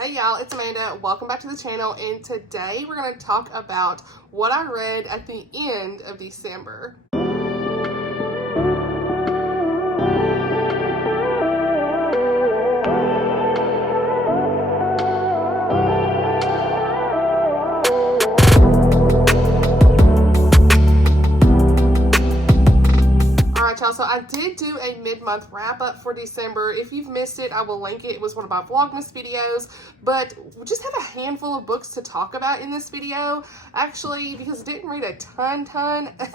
Hey y'all, it's Amanda. Welcome back to the channel, and today we're going to talk about what I read at the end of December. So I did do a mid-month wrap-up for December. If you've missed it, I will link it. It was one of my Vlogmas videos, but we just have a handful of books to talk about in this video, actually, because I didn't read a ton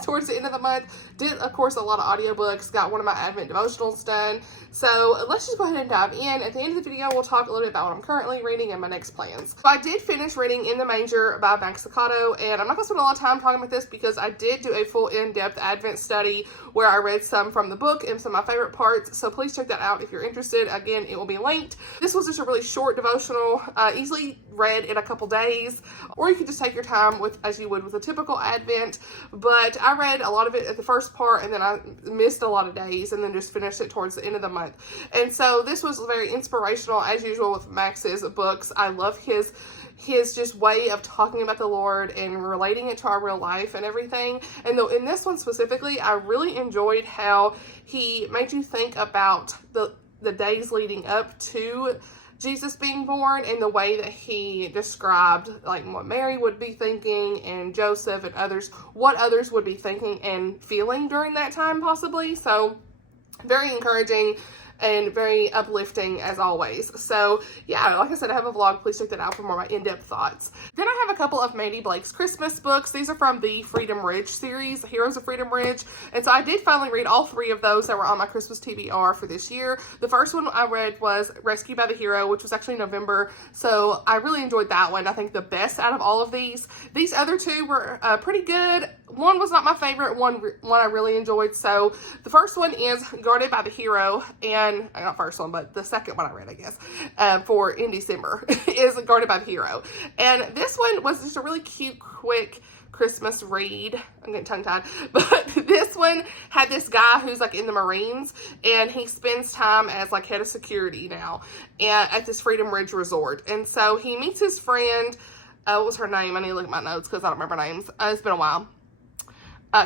towards the end of the month. Did, of course, a lot of audiobooks, got one of my Advent devotionals done. So let's just go ahead and dive in. At the end of the video, we'll talk a little bit about what I'm currently reading and my next plans. So I did finish reading In the Manger by Lucado, and I'm not going to spend a lot of time talking about this because I did do a full in-depth Advent study where I read some from the book and some of my favorite parts, so please check that out if you're interested. Again, it will be linked. This was just a really short devotional, easily read in a couple days, or you could just take your time with as you would with a typical Advent, but I read a lot of it at the first part and then I missed a lot of days and then just finished it towards the end of the month. And so this was very inspirational as usual with Max's books. I love his just way of talking about the Lord and relating it to our real life and everything. And though in this one specifically, I really enjoyed how he made you think about the days leading up to Jesus being born and the way that he described like what Mary would be thinking and Joseph and others, what others would be thinking and feeling during that time possibly. So very encouraging and very uplifting as always. So yeah, like I said, I have a vlog. Please check that out for more of my in-depth thoughts. Then I have a couple of Mandi Blake's Christmas books. These are from the Freedom Ridge series, Heroes of Freedom Ridge. And so I did finally read all three of those that were on my Christmas TBR for this year. The first one I read was Rescued by the Hero, which was actually November. So I really enjoyed that one. I think the best out of all of these. These other two were pretty good. One was not my favorite, one I really enjoyed. So the first one is Guarded by the Hero, and not first one, but the second one I read, I guess, for in December is Guarded by the Hero. And this one was just a really cute, quick Christmas read. I'm getting tongue-tied, but this one had this guy who's like in the Marines, and he spends time as like head of security now at this Freedom Ridge resort. And so he meets his friend, what was her name? I need to look at my notes because I don't remember names. It's been a while.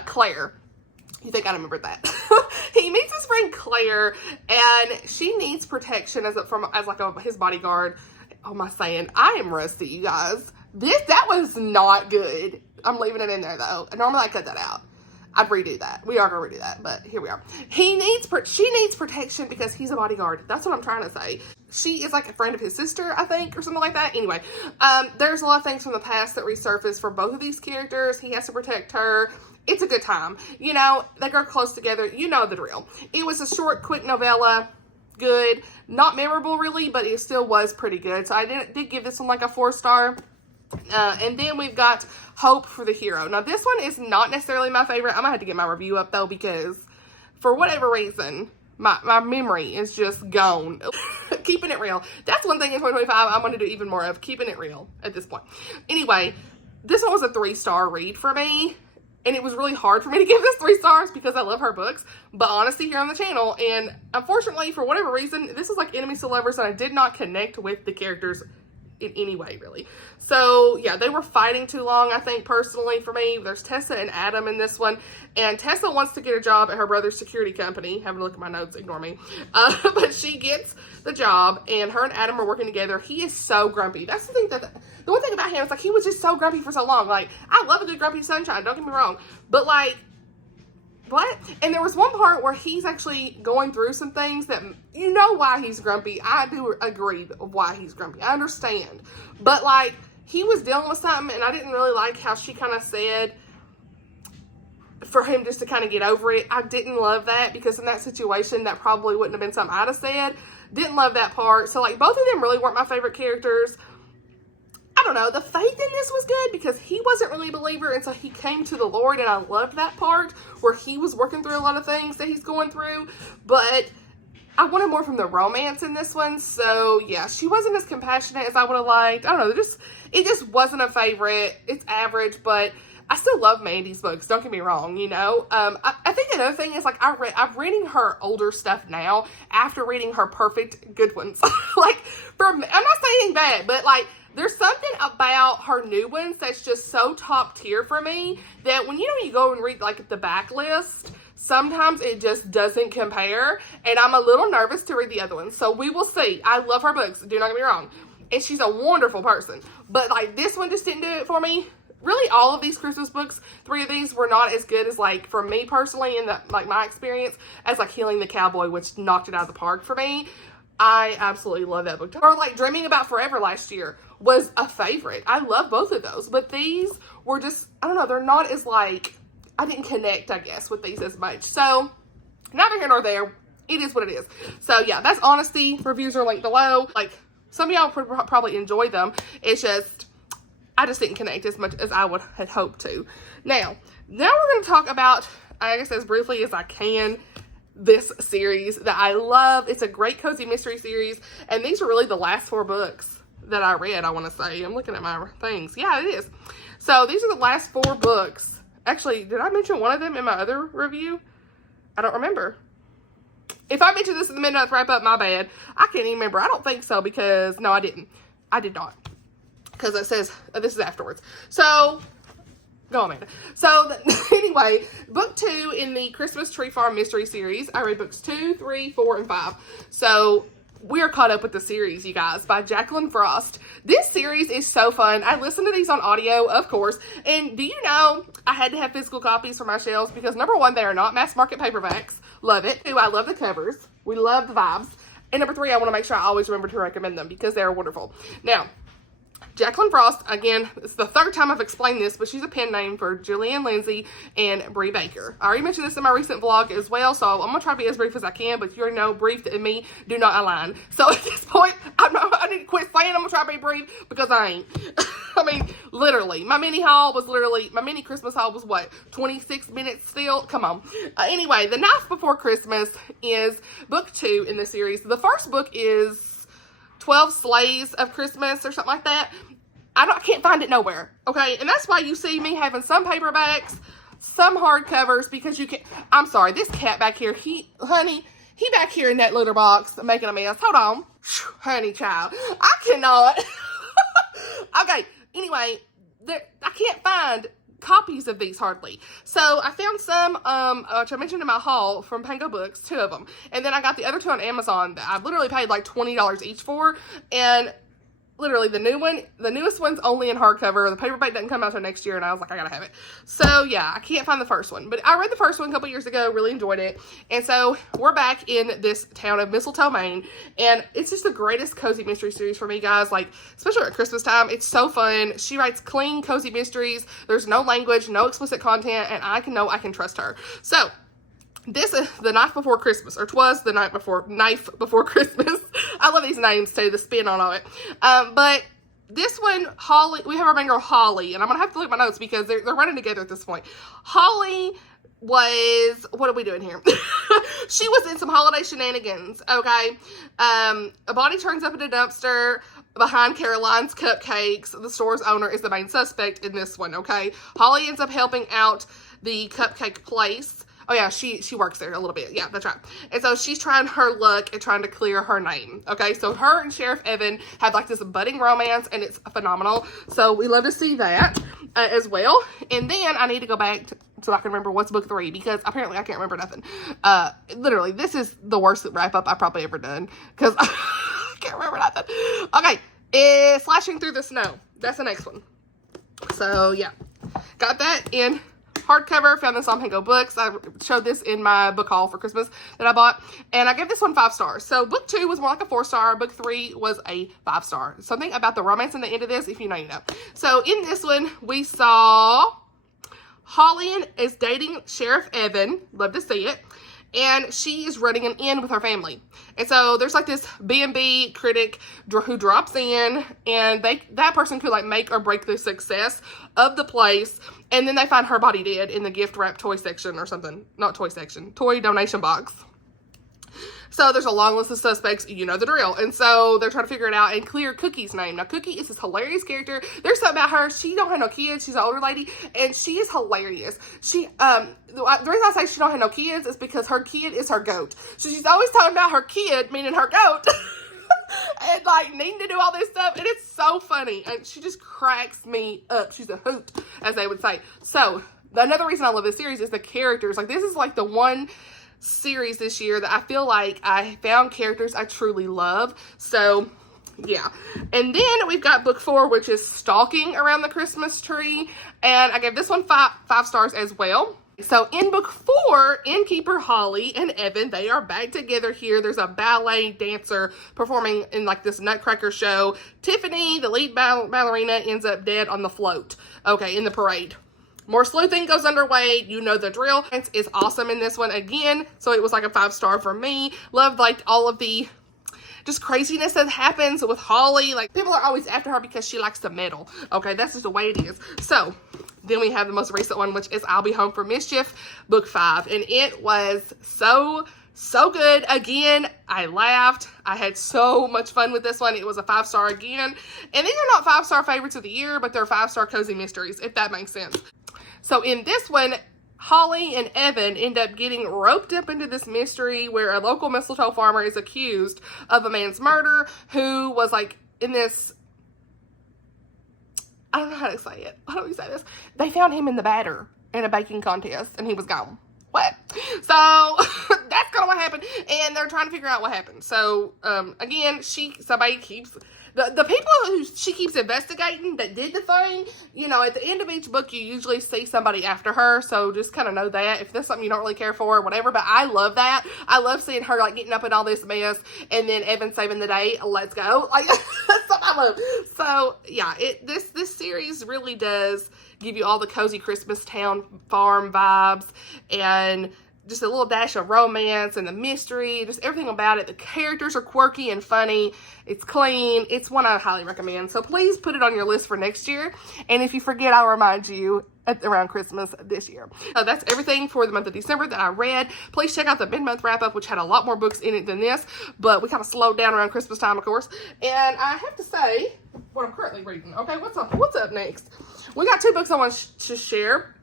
Claire. You think I remembered that? He meets his friend Claire, and she needs protection as his bodyguard. Oh, my saying, I am rusty, you guys. That was not good. I'm leaving it in there though. Normally I cut that out. I'd redo that. We are gonna redo that, but here we are. She needs protection because he's a bodyguard. That's what I'm trying to say. She is like a friend of his sister, I think, or something like that. Anyway, there's a lot of things from the past that resurface for both of these characters. He has to protect her. It's a good time. You know, they grow close together. You know the drill. It was a short, quick novella. Good. Not memorable, really, but it still was pretty good. So I did give this one like a 4-star. And then we've got Hope for the Hero. Now, this one is not necessarily my favorite. I'm going to have to get my review up, though, because for whatever reason, my memory is just gone. Keeping it real. That's one thing in 2025 I'm going to do even more of, keeping it real at this point. Anyway, this one was a 3-star read for me. And it was really hard for me to give this 3 stars because I love her books, but honesty here on the channel. And unfortunately, for whatever reason, this is like enemies to lovers, and I did not connect with the characters in any way, really. So yeah, they were fighting too long, I think, personally for me. There's Tessa and Adam in this one, and Tessa wants to get a job at her brother's security company. Having a look at my notes, ignore me. But she gets the job, and her and Adam are working together. He is so grumpy. That's the thing the one thing about him is like he was just so grumpy for so long. Like, I love a good grumpy sunshine, don't get me wrong, but like, what? And there was one part where he's actually going through some things that, you know why he's grumpy. I do agree why he's grumpy. I understand. But, like, he was dealing with something, and I didn't really like how she kind of said for him just to kind of get over it. I didn't love that because in that situation, that probably wouldn't have been something I'd have said. Didn't love that part. So, like, both of them really weren't my favorite characters. I don't know, the faith in this was good because he wasn't really a believer, and so he came to the Lord, and I loved that part where he was working through a lot of things that he's going through, but I wanted more from the romance in this one. So yeah, she wasn't as compassionate as I would have liked. I don't know, it just wasn't a favorite. It's average, but I still love Mandi's books, don't get me wrong, you know. I think another thing is, like, I'm reading her older stuff now after reading her perfect good ones. Like, I'm not saying that, but like, there's something about her new ones that's just so top tier for me that when you go and read like the backlist, sometimes it just doesn't compare, and I'm a little nervous to read the other ones. So we will see. I love her books, do not get me wrong, and she's a wonderful person, but like this one just didn't do it for me. Really, all of these Christmas books, 3 of these were not as good as, like, for me personally, in the, like, my experience, as, like, Healing the Cowboy, which knocked it out of the park for me. I absolutely love that book. Or, like, Dreaming About Forever last year was a favorite. I love both of those. But these were just, I don't know, they're not as, like, I didn't connect, I guess, with these as much. So, neither here nor there. It is what it is. So, yeah, that's Honesty. Reviews are linked below. Like, some of y'all probably enjoy them. It's just, I just didn't connect as much as I would had hoped to. Now we're going to talk about, I guess as briefly as I can, this series that I love. It's a great cozy mystery series, and these are really the last 4 books that I read, I want to say. I'm looking at my things. Yeah, it is. So these are the last 4 books. Actually, did I mention one of them in my other review? I don't remember. If I mentioned this in the Midnight Wrap-Up, my bad. I can't even remember. I don't think so, because, no, I didn't. I did not. Because it says, this is afterwards. So, go Amanda. So, anyway, book 2 in the Christmas Tree Farm Mystery Series. I read books 2, 3, 4, and 5. So, we are caught up with the series, you guys, by Jacqueline Frost. This series is so fun. I listen to these on audio, of course. And do you know, I had to have physical copies for my shelves because, number 1, they are not mass market paperbacks. Love it. 2, I love the covers. We love the vibes. And number 3, I want to make sure I always remember to recommend them because they are wonderful. Now, Jacqueline Frost, again, it's the 3rd time I've explained this, but she's a pen name for Julianne Lindsay and Bree Baker. I already mentioned this in my recent vlog as well, so I'm going to try to be as brief as I can, but you already know, brief and me do not align. So at this point, I need to quit saying I'm going to try to be brief, because I ain't. I mean, literally, my mini Christmas haul was what, 26 minutes still? Come on. Anyway, The Night Before Christmas is book 2 in the series. The first book is 12 Sleighs of Christmas or something like that. I can't find it nowhere, okay? And that's why you see me having some paperbacks, some hardcovers, because you can. I'm sorry, this cat back here, he back here in that litter box making a mess. Hold on. Honey child, I cannot. Okay, anyway, I can't find copies of these hardly. So I found some, which I mentioned in my haul from Pango Books, 2 of them. And then I got the other 2 on Amazon that I literally paid like $20 each for. And literally the newest one's only in hardcover. The paperback doesn't come out until next year, and I was like, I gotta have it. So yeah, I can't find the first one, but I read the first one a couple years ago, really enjoyed it. And so we're back in this town of Mistletoe, Maine, and it's just the greatest cozy mystery series for me, guys. Like, especially at Christmas time, it's so fun. She writes clean, cozy mysteries. There's no language, no explicit content, and I can trust her. So this is The Night Before Christmas, or Twas the Night Before, Knife Before Christmas. I love these names too, the spin on it. But this one, Holly, we have our main girl Holly, and I'm going to have to look at my notes because they're running together at this point. Holly was, what are we doing here? She was in some holiday shenanigans, okay? A body turns up in a dumpster behind Caroline's Cupcakes. The store's owner is the main suspect in this one, okay? Holly ends up helping out the cupcake place. Oh yeah, she works there a little bit. Yeah, that's right. And so she's trying her luck and trying to clear her name. Okay, so her and Sheriff Evan have like this budding romance, and it's phenomenal. So we love to see that as well. And then I need to go back so I can remember what's book 3, because apparently I can't remember nothing. Literally, this is the worst wrap-up I've probably ever done, because I can't remember nothing. Okay, it's Slashing Through the Snow. That's the next one. So yeah, got that in hardcover. Found this on Pango Books. I showed this in my book haul for Christmas that I bought, and I gave this one 5 stars. So book 2 was more like a 4-star. Book 3 was a 5-star. Something about the romance in the end of this, if you know, you know. So in this one, we saw Holly is dating Sheriff Evan. Love to see it. And she is running an inn with her family. And so there's like this B&B critic who drops in, and that person could like make or break the success of the place. And then they find her body dead in the gift wrap toy section or something. Not toy section, toy donation box. So there's a long list of suspects, you know the drill. And so they're trying to figure it out and clear Cookie's name. Now, Cookie is this hilarious character. There's something about her. She don't have no kids. She's an older lady, and she is hilarious. She, the reason I say she don't have no kids is because her kid is her goat. So she's always talking about her kid, meaning her goat. and like needing to do all this stuff, and it's so funny, and she just cracks me up. She's a hoot, as they would say. So another reason I love this series is the characters. Like, this is like the one series this year that I feel like I found characters I truly love. So yeah. And then we've got book 4, which is Stalking Around the Christmas Tree, and I gave this one five stars as well. So in book 4, innkeeper Holly and Evan, they are back together here. There's a ballet dancer performing in like this Nutcracker show. Tiffany, the lead ballerina, ends up dead on the float, okay, in the parade. More sleuthing goes underway. You know the drill. It is awesome in this one again. So it was like a 5-star for me. Loved like all of the just craziness that happens with Holly. Like, people are always after her because she likes to meddle. Okay, that's just the way it is. So then we have the most recent one, which is I'll Be Home for Mischief, book 5. And it was so good. Again, I laughed. I had so much fun with this one. It was a 5-star again. And these are not 5-star favorites of the year, but they're 5-star cozy mysteries, if that makes sense. So in this one, Holly and Evan end up getting roped up into this mystery where a local mistletoe farmer is accused of a man's murder who was like in this, I don't know how to say it. How do we say this? They found him in the batter in a baking contest and he was gone. What? So that's kind of what happened, and they're trying to figure out what happened. So again, somebody keeps the people who she keeps investigating that did the thing. You know, at the end of each book, you usually see somebody after her. So just kind of know that if that's something you don't really care for or whatever. But I love that. I love seeing her like getting up in all this mess, and then Evan saving the day. Let's go! Like that's something I love. So yeah, this series really does give you all the cozy Christmas town farm vibes and just a little dash of romance and the mystery, just everything about it. The characters are quirky and funny. It's clean. It's one I highly recommend. So please put it on your list for next year. And if you forget, I'll remind you around Christmas this year. So that's everything for the month of December that I read. Please check out the mid-month wrap-up, which had a lot more books in it than this, but we kind of slowed down around Christmas time, of course. And I have to say what I'm currently reading. Okay, what's up next? We got 2 books I want to share.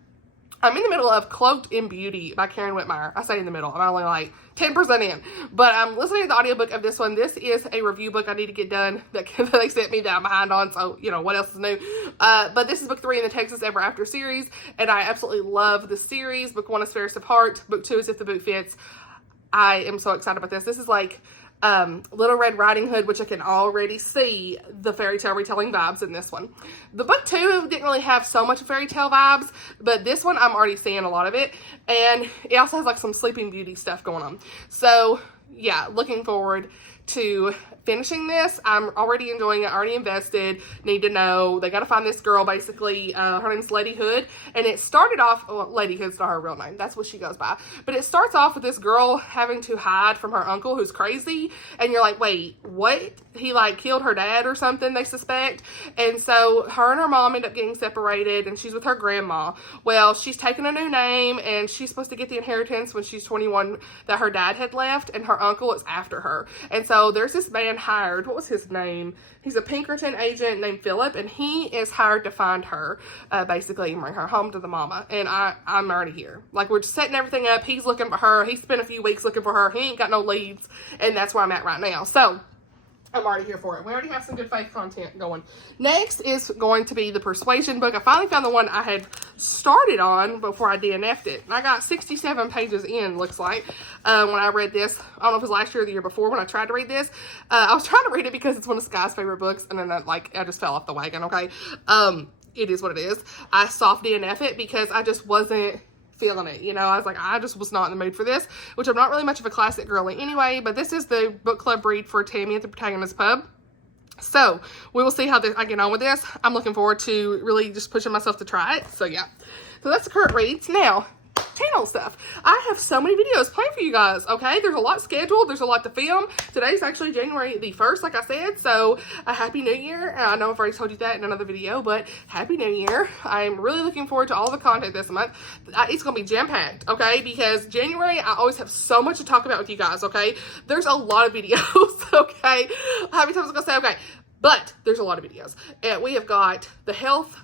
I'm in the middle of Cloaked in Beauty by Karen Witemeyer. I say in the middle. I'm only like 10% in. But I'm listening to the audiobook of this one. This is a review book I need to get done that they sent me that I'm behind on. So, you know, what else is new? But this is book 3 in the Texas Ever After series. And I absolutely love the series. Book 1 is Fairest of Heart. Book 2 is If the Boot Fits. I am so excited about this. This is like Little Red Riding Hood, which I can already see the fairy tale retelling vibes in this one. The book 2 didn't really have so much fairy tale vibes, but this one I'm already seeing a lot of it, and it also has like some Sleeping Beauty stuff going on. So yeah, looking forward to finishing this. I'm already enjoying it, already invested. Need to know. They got to find this girl, basically. Her name's Lady Hood. And it started off, well, Lady Hood's not her real name. That's what she goes by. But it starts off with this girl having to hide from her uncle who's crazy. And you're like, wait, what? He like killed her dad or something, they suspect. And so her and her mom end up getting separated, and she's with her grandma. Well, she's taken a new name, and she's supposed to get the inheritance when she's 21 that her dad had left, and her uncle is after her. And so there's this man hired. What was his name? He's a Pinkerton agent named Philip, and he is hired to find her, basically, and bring her home to the mama. And I'm already here. Like, we're just setting everything up. He's looking for her. He spent a few weeks looking for her. He ain't got no leads, and that's where I'm at right now. So I'm already here for it. We already have some good faith content going. Next is going to be the Persuasion book. I finally found the one I had started on before I DNF'd it. And I got 67 pages in, looks like, when I read this. I don't know if it was last year or the year before when I tried to read this. I was trying to read it because it's one of Sky's favorite books, and then I just fell off the wagon, okay? It is what it is. I soft DNF it because I just wasn't feeling it, you know. I was like, I just was not in the mood for this, which I'm not really much of a classic girly anyway, but this is the book club read for Tammy at the Protagonist Pub. So we will see how I get on with this. I'm looking forward to really just pushing myself to try it. So yeah, so that's the current reads. Now, channel stuff. I have so many videos planned for you guys, okay? There's a lot scheduled. There's a lot to film. Today's actually January the 1st, like I said, so a Happy New Year. I know I've already told you that in another video, but Happy New Year. I'm really looking forward to all the content this month. It's going to be jam-packed, okay? Because January, I always have so much to talk about with you guys, okay? There's a lot of videos, okay? How many times am I going to say, okay? But there's a lot of videos. And we have got the health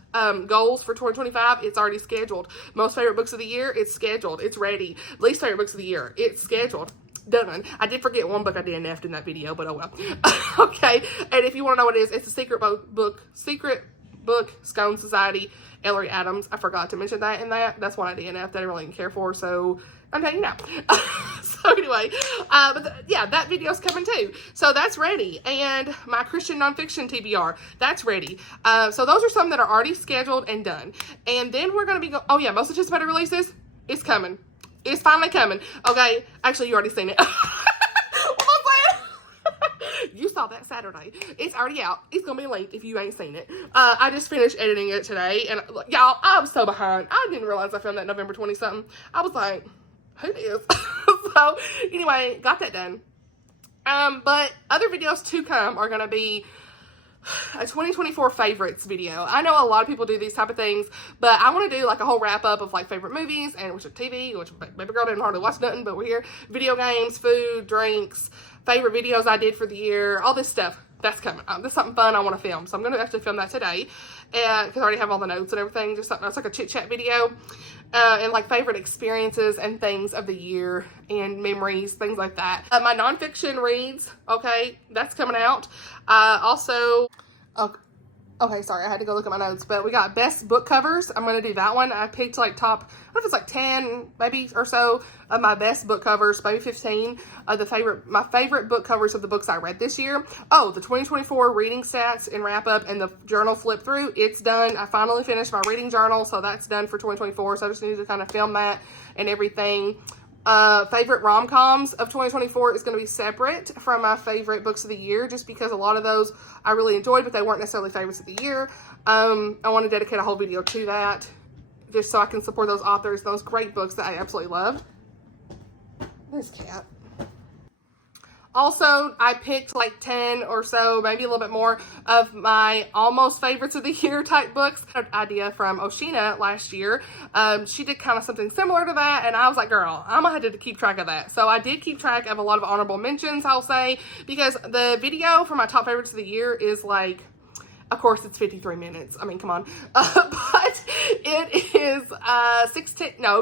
goals for 2025. It's already scheduled. Most favorite books of the year, it's scheduled. It's ready. Least favorite books of the year, it's scheduled. done. I did forget one book I DNF'd in that video, but oh well. Okay, and if you want to know what it is, it's a secret book Scone Society, Ellery Adams. I forgot to mention that in that. That's one I DNF'd that I really didn't care for, so I'm telling you now. So anyway, yeah, that video's coming too. So that's ready. And my Christian nonfiction TBR, that's ready. So those are some that are already scheduled and done. And then we're going to be oh yeah, most anticipated releases, it's coming. It's finally coming. Okay, actually you already seen it. You saw that Saturday. It's already out. It's gonna be linked if you ain't seen it. I just finished editing it today, and y'all, I was so behind. I didn't realize I filmed that November 20-something. I was like, who is? So anyway, got that done. But other videos to come are gonna be a 2024 favorites video. I know a lot of people do these type of things, but I want to do like a whole wrap up of like favorite movies, and which are TV, which baby girl didn't hardly watch nothing, but we're here. Video games, food, drinks, favorite videos I did for the year, all this stuff. That's coming. This is something fun I want to film, so I'm going to actually film that today, and because I already have all the notes and everything. Just something that's like a chit chat video, and like favorite experiences and things of the year and memories, things like that. My nonfiction reads, okay, that's coming out. Also, okay, sorry, I had to go look at my notes, but we got best book covers. I'm going to do that one. I picked like top, I don't know if it's like 10 maybe or so of my best book covers, maybe 15 of my favorite book covers of the books I read this year. Oh, the 2024 reading stats and wrap up and the journal flip through, it's done. I finally finished my reading journal, so that's done for 2024. So I just need to kind of film that and everything. Favorite rom-coms of 2024 is going to be separate from my favorite books of the year, just because a lot of those I really enjoyed, but they weren't necessarily favorites of the year. I want to dedicate a whole video to that, just so I can support those authors, those great books that I absolutely loved. This cat. Also, I picked like 10 or so, maybe a little bit more, of my almost favorites of the year type books. An idea from Oshina last year. She did kind of something similar to that, and I was like, girl, I'm gonna have to keep track of that. So I did keep track of a lot of honorable mentions, I'll say, because the video for my top favorites of the year is like, of course, it's 53 minutes. I mean, come on. But it is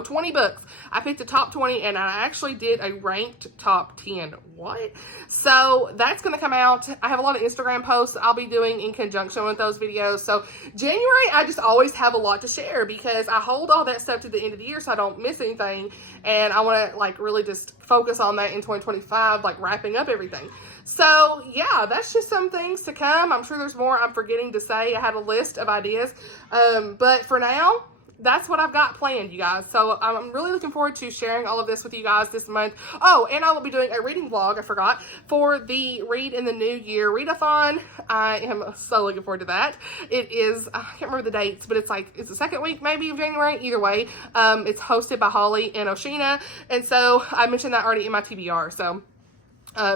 20 books. I picked the top 20, and I actually did a ranked top 10. What? So that's going to come out. I have a lot of Instagram posts I'll be doing in conjunction with those videos. So January, I just always have a lot to share because I hold all that stuff to the end of the year so I don't miss anything. And I want to like really just focus on that in 2025, like wrapping up everything. So yeah, that's just some things to come. I'm sure there's more I'm forgetting to say. I had a list of ideas. But for now, that's what I've got planned, you guys. So I'm really looking forward to sharing all of this with you guys this month. Oh, and I will be doing a reading vlog, I forgot, for the Read in the New Year readathon. I am so looking forward to that. It is, I can't remember the dates, but it's the second week maybe of January. Either way, it's hosted by Holly and Oshina. And so I mentioned that already in my TBR. So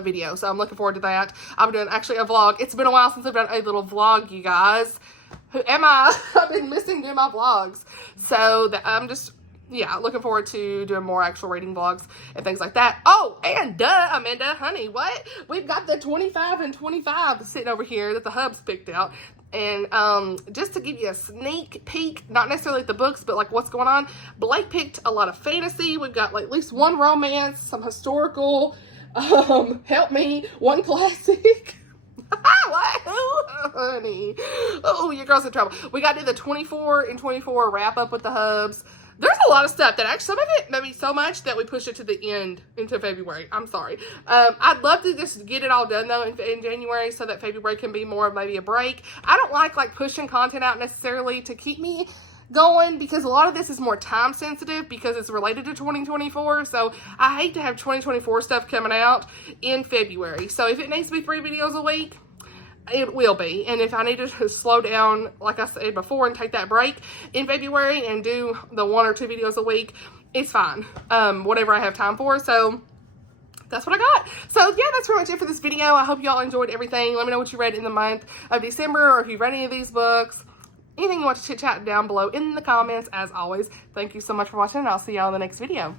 video. So I'm looking forward to that. I'm doing actually a vlog. It's been a while since I've done a little vlog, you guys. Who am I? I've been missing doing my vlogs. So I'm just, yeah, looking forward to doing more actual reading vlogs and things like that. Oh, and Amanda, honey, what? We've got the 25 and 25 sitting over here that the hubs picked out. And just to give you a sneak peek, not necessarily the books, but like what's going on, Blake picked a lot of fantasy. We've got like at least one romance, some historical, help me, one classic. What? Oh, honey. Oh, your girl's in trouble. We got to do the 24 and 24 wrap up with the hubs. There's a lot of stuff that actually, some of it, maybe so much that we push it to the end into February. I'm sorry. I'd love to just get it all done though in January so that February can be more of maybe a break. I don't like pushing content out necessarily to keep me going, because a lot of this is more time sensitive because it's related to 2024. So I hate to have 2024 stuff coming out in February. So if it needs to be 3 videos a week, it will be. And if I need to slow down, like I said before, and take that break in February and do the 1 or 2 videos a week, it's fine. Whatever I have time for. So that's what I got. So yeah, that's pretty much it for this video. I hope y'all enjoyed everything. Let me know what you read in the month of December, or if you've read any of these books. Anything you want to chit chat down below in the comments. As always, thank you so much for watching, and I'll see y'all in the next video.